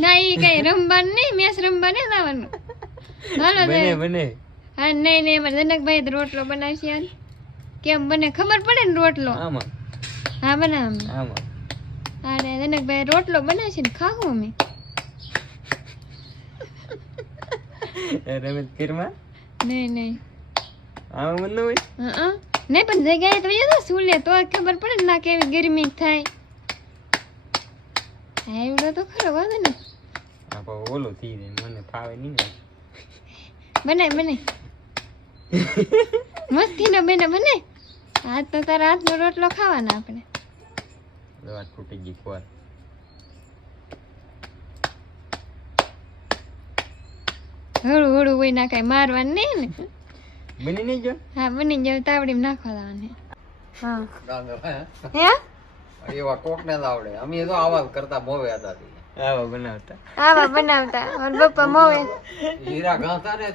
ના ઈ કઈ રમવાનું નહીં, મેચ રમવા નહીં જવાનું. હાલો બને બને હા નહીં નહીં અમારે જનકભાઈ તો રોટલો બનાવશે યાર. કેમ બને ખબર પડે ને રોટલો? આમાં હા બનાવ. આમાં હા ને જનકભાઈ રોટલો બનાવશે ને ખાવું અમે. રમેશ ફીરમાં નહીં નહીં આમાં મન હોય નહીં પણ જગ્યાએ તો જતો સુલે તો ખબર પડે ને ના કેવી ગરમી થાય. હા એવડો તો ખરો વાંધો ને. આ પણ ઓલું થઈ જાય મને ફાવે નહીં ને. બનાય બનાય મસ્તી નો બને બને. આજ તો તારા હાથનો રોટલો ખાવાના આપણે. દવા તૂટી ગઈ કોર હળું હળું હોય ના કઈ મારવાનું નહીં ને. બની નહીં જો હા બની જાવ તાવડીમાં નાખવા લાવવાને. હા હે એવા કોક ને આવડે અમે તો આવા કરતા મોવે હતા આવા બનાવતા આવા બનાવતા ઓર પપ્પા મોવે હીરા ઘાતા ને